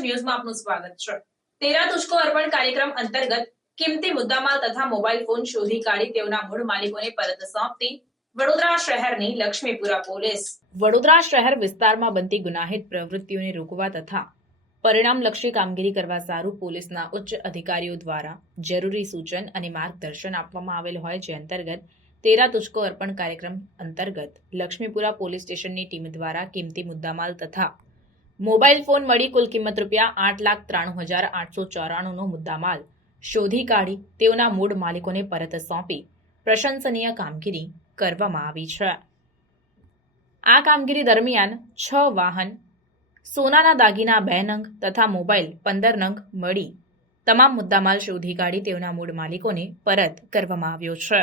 ન્યૂઝમાં આપનું સ્વાગત છે. તેરા તુષ્કો અર્પણ કાર્યક્રમ અંતર્ગત કિંમતી મુદ્દામાલ તથા મોબાઈલ ફોન શોધી કાઢી તેઓના મૂળ માલિકોને પરત સોંપતી વડોદરા શહેરની લક્ષ્મીપુરા પોલીસ. વડોદરા શહેર વિસ્તારમાં બનતી ગુનાહિત પ્રવૃત્તિઓને રોકવા તથા પરિણામલક્ષી કામગીરી કરવા સારું પોલીસના ઉચ્ચ અધિકારીઓ દ્વારા જરૂરી સૂચન અને માર્ગદર્શન આપવામાં આવેલ હોય જે અંતર્ગત તેરા તુષ્કો અર્પણ કાર્યક્રમ અંતર્ગત લક્ષ્મીપુરા પોલીસ સ્ટેશનની ટીમ દ્વારા કિંમતી મુદ્દામાલ તથા મોબાઈલ ફોન મળી કુલ કિંમત રૂપિયા આઠ લાખ ત્રાણું હજાર આઠસો ચોરાણુંનો મુદ્દામાલ. શોધી કાઢી તેઓના મૂળ માલિકોને પરત સોંપી. પ્રશંસનીય કામગીરી કરવામાં આવી છે. આ કામગીરી દરમિયાન છ વાહન, સોનાના દાગીના બે નંગ તથા મોબાઈલ પંદર નંગ મળી. તમામ મુદ્દામાલ શોધી કાઢી તેઓના મૂળ માલિકોને પરત કરવામાં આવ્યો છે.